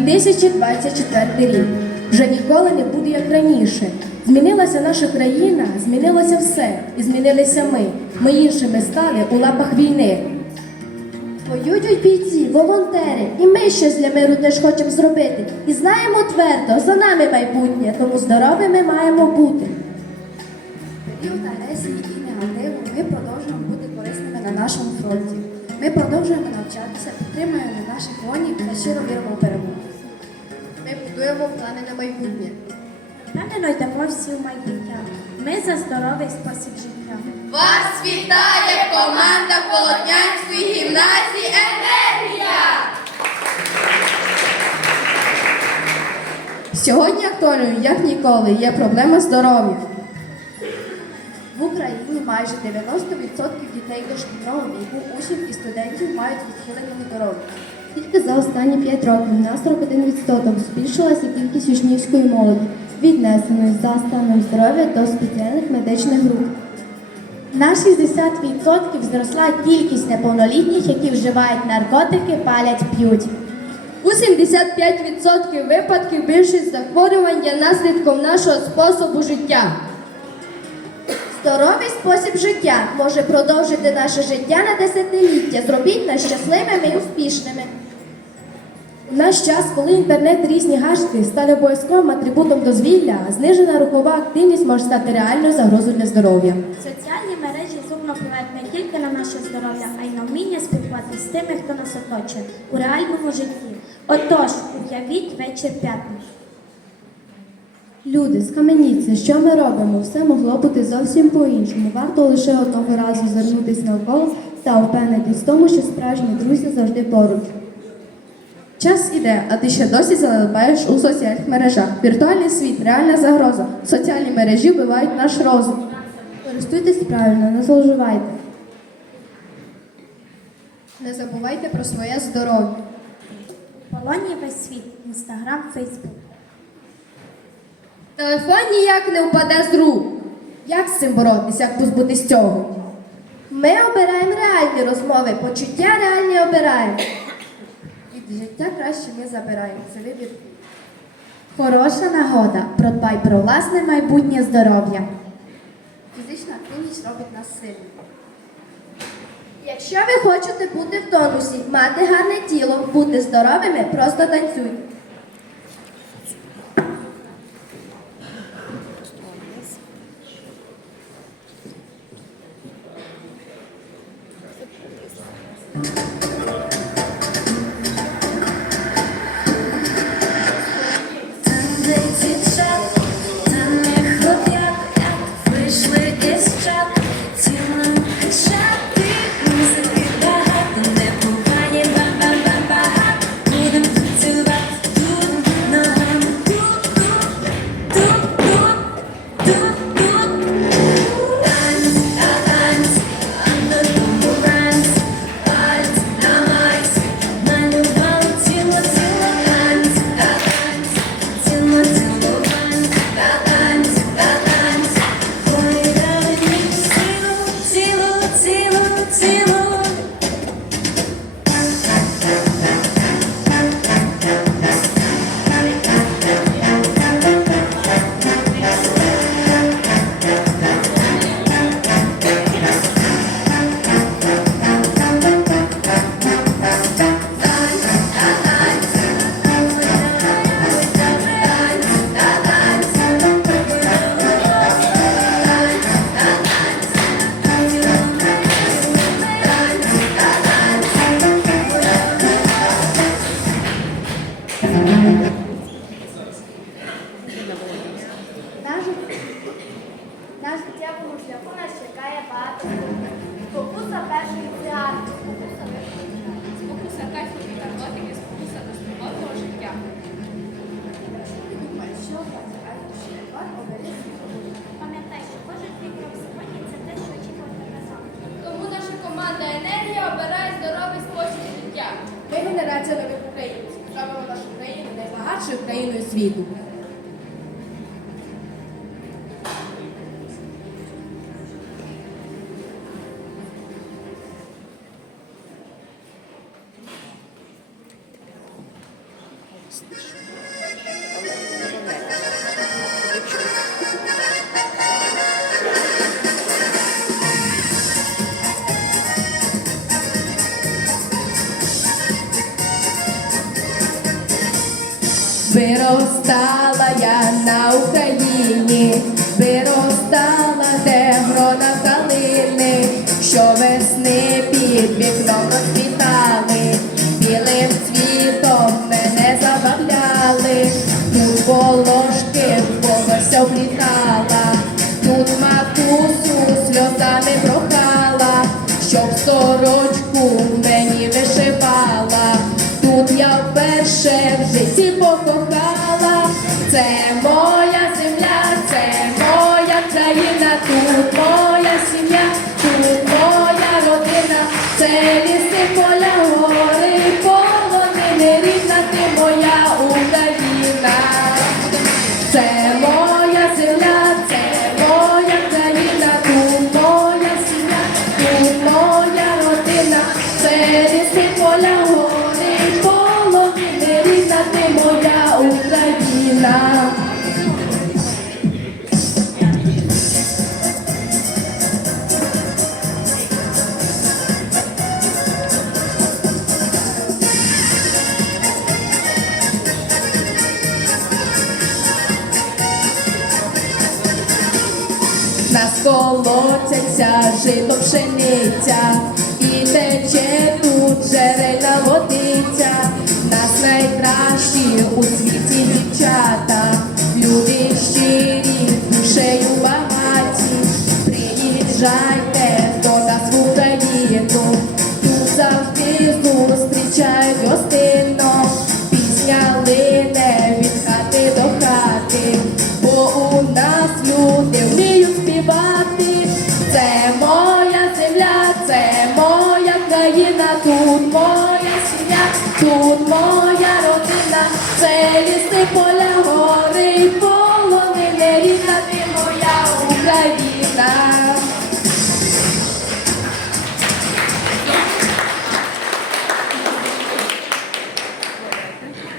2024 рік. Вже ніколи не буде як раніше. Змінилася наша країна, змінилося все, і змінилися ми. Ми іншими стали у лапах війни. Воюють бійці, волонтери, і ми щось для миру теж хочемо зробити. І знаємо твердо, за нами майбутнє, тому здоровими маємо бути. період агресії і негативу ми продовжуємо бути корисними на нашому фронті. Ми продовжуємо навчатися, підтримуємо наших воїнів та щиро віримо в перемогу. Ми будуємо плани на майбутнє. Впевнено йдемо всі в майбутнє. Ми за здоровий спосіб життя. Вас вітає команда Полотнянської гімназії Енергія! Сьогодні актуальною, як ніколи, є проблема здоров'я. Майже 90% дітей дошкільного віку, учнів і студентів мають відхилення від дороги. Тільки за останні 5 років на 41% збільшилася кількість учнівської молоді, віднесеної за станом здоров'я до спеціальних медичних груп. На 60% зросла кількість неповнолітніх, які вживають наркотики, палять, п'ють. У 75% випадків більшість захворювань є наслідком нашого способу життя. Здоровий спосіб життя може продовжити наше життя на десятиліття, зробіть нас щасливими і успішними. В наш час, коли інтернет різні гаджети стали обов'язковим атрибутом дозвілля, знижена рухова активність може стати реальною загрозою для здоров'я. Соціальні мережі зумно впливають не тільки на наше здоров'я, а й на вміння спілкуватися з тими, хто нас оточує у реальному житті. Отож, уявіть вечір п'ятниці. Люди, скаменіться, що ми робимо? Все могло бути зовсім по-іншому. Варто лише одного разу звернутися навколо та впевнитись в тому, що справжні друзі завжди поруч. Час іде, а ти ще досі залипаєш у соціальних мережах. Віртуальний світ, реальна загроза. Соціальні мережі вбивають наш розум. Користуйтесь правильно, не зловживайте. Не забувайте про своє здоров'я. Полоні весь світ, інстаграм, фейсбук. Телефон ніяк не впаде з рук. Як з цим боротися, як позбутись цього? Ми обираємо реальні розмови, почуття реальні обираємо. Від життя краще ми забираємо. Це вибір. Хороша нагода. Продбай про власне майбутнє здоров'я. Фізична активність робить нас сильними. Якщо ви хочете бути в тонусі, мати гарне тіло, бути здоровими, просто танцюйте. генерація нових українців. Зробимо нашу країну найбагатшою країною світу. Thank you. виростала я на Україні, виростала де грона калини, що весни під вікном. сім'я. колотяться, жито пшениця, і тече тут джерельна водиця, нас найкращі у світі дівчата, люди щирі, душею багаті, приїжджають.